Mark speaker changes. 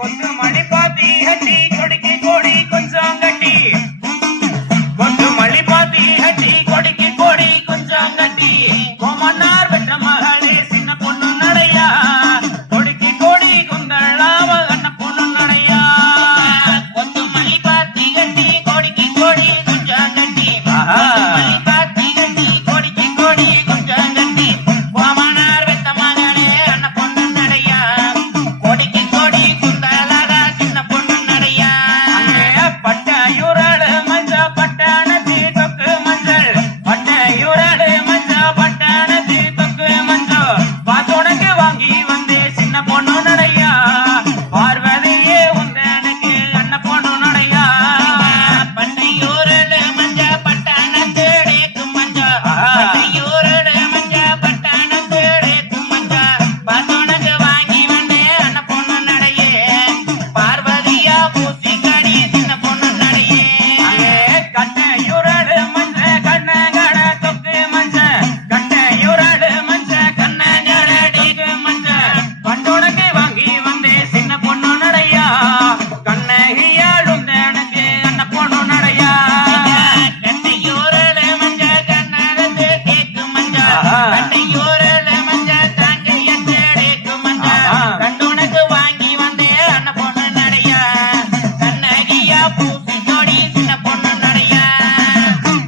Speaker 1: ಒಂದು ಮಳೆ
Speaker 2: ஆஹா